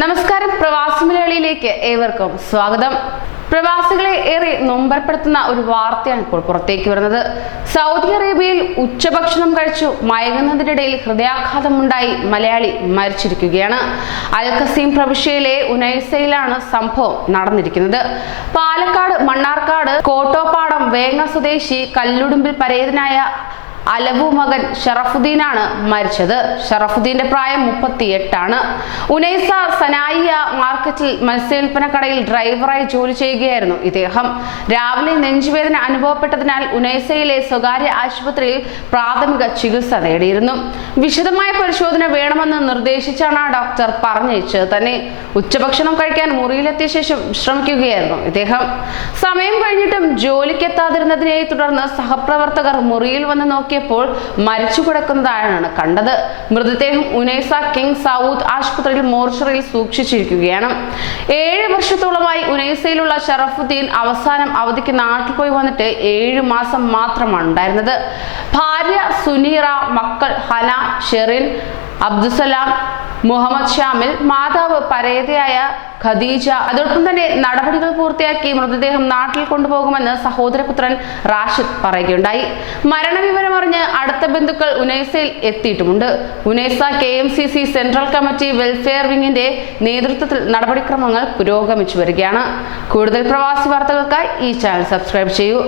നമസ്കാരം. പ്രവാസി മലയാളിയിലേക്ക് ഏവർക്കും സ്വാഗതം. പ്രവാസികളെ ഏറെ നൊമ്പരപ്പെടുത്തുന്ന ഒരു വാർത്തയാണ് ഇപ്പോൾ പുറത്തേക്ക് വരുന്നത്. സൗദി അറേബ്യയിൽ ഉച്ചഭക്ഷണം കഴിച്ചു മയങ്ങുന്നതിനിടയിൽ ഹൃദയാഘാതമുണ്ടായി മലയാളി മരിച്ചിരിക്കുകയാണ്. അൽ കസീം പ്രവിശ്യയിലെ ഉനൈസയിലാണ് സംഭവം നടന്നിരിക്കുന്നത്. പാലക്കാട് മണ്ണാർക്കാട് കോട്ടോപ്പാടം വേങ്ങ സ്വദേശി കല്ലുടുമ്പിൽ പരേതനായ അലവു മകൻ ഷറഫുദ്ദീനാണ് മരിച്ചത്. ഷറഫുദ്ദീന്റെ പ്രായം മുപ്പത്തിയെട്ടാണ്. ഉനൈസ സനായിയ മാർക്കറ്റിൽ മത്സ്യവിൽപ്പന കടയിൽ ഡ്രൈവറായി ജോലി ചെയ്യുകയായിരുന്നു ഇദ്ദേഹം. രാവിലെ നെഞ്ചുവേദന അനുഭവപ്പെട്ടതിനാൽ ഉനൈസയിലെ സ്വകാര്യ ആശുപത്രിയിൽ പ്രാഥമിക ചികിത്സ നേടിയിരുന്നു. വിശദമായ പരിശോധന വേണമെന്ന് നിർദ്ദേശിച്ചാണ് ഡോക്ടർ പറഞ്ഞയച്ചത്. തന്നെ ഉച്ചഭക്ഷണം കഴിക്കാൻ മുറിയിലെത്തിയ ശേഷം വിശ്രമിക്കുകയായിരുന്നു ഇദ്ദേഹം. സമയം കഴിഞ്ഞിട്ടും ജോലിക്കെത്താതിരുന്നതിനെ തുടർന്ന് സഹപ്രവർത്തകർ മുറിയിൽ വന്ന് നോക്കിയപ്പോൾ മരിച്ചു കിടക്കുന്നതായാണ് കണ്ടത്. മൃതദേഹം ഉനൈസ കിങ് സൗത്ത് ആശുപത്രിയിൽ മോർച്ചറിയിൽ സൂക്ഷിച്ചിരിക്കുകയാണ്. ഏഴ് വർഷത്തോളമായി ഉനൈസയിലുള്ള ഷറഫുദ്ദീൻ അവസാനം അവധിക്ക് നാട്ടിൽ പോയി വന്നിട്ട് ഏഴ് മാസം മാത്രമാണ് ഉണ്ടായിരുന്നത്. ഭാര്യ സുനീറ മക്കൾ ഹന ഷെറിൻ അബ്ദുസലാം മുഹമ്മദ് ഷാമിൽ മാതാവ് പരേതയായ ഖദീജ അതോടൊപ്പം തന്നെ നടപടികൾ പൂർത്തിയാക്കി മൃതദേഹം നാട്ടിൽ കൊണ്ടുപോകുമെന്ന് സഹോദരപുത്രൻ റാഷിദ് പറയുകയുണ്ടായി. മരണവിവരം അറിഞ്ഞ് അടുത്ത ബന്ധുക്കൾ ഉനൈസയിൽ എത്തിയിട്ടുമുണ്ട്. Unaizah K M C C central committee welfare വിങ്ങിന്റെ നേതൃത്വത്തിൽ നടപടിക്രമങ്ങൾ പുരോഗമിച്ചു വരികയാണ്. കൂടുതൽ പ്രവാസി വാർത്തകൾക്കായി ഈ ചാനൽ സബ്സ്ക്രൈബ് ചെയ്യൂ.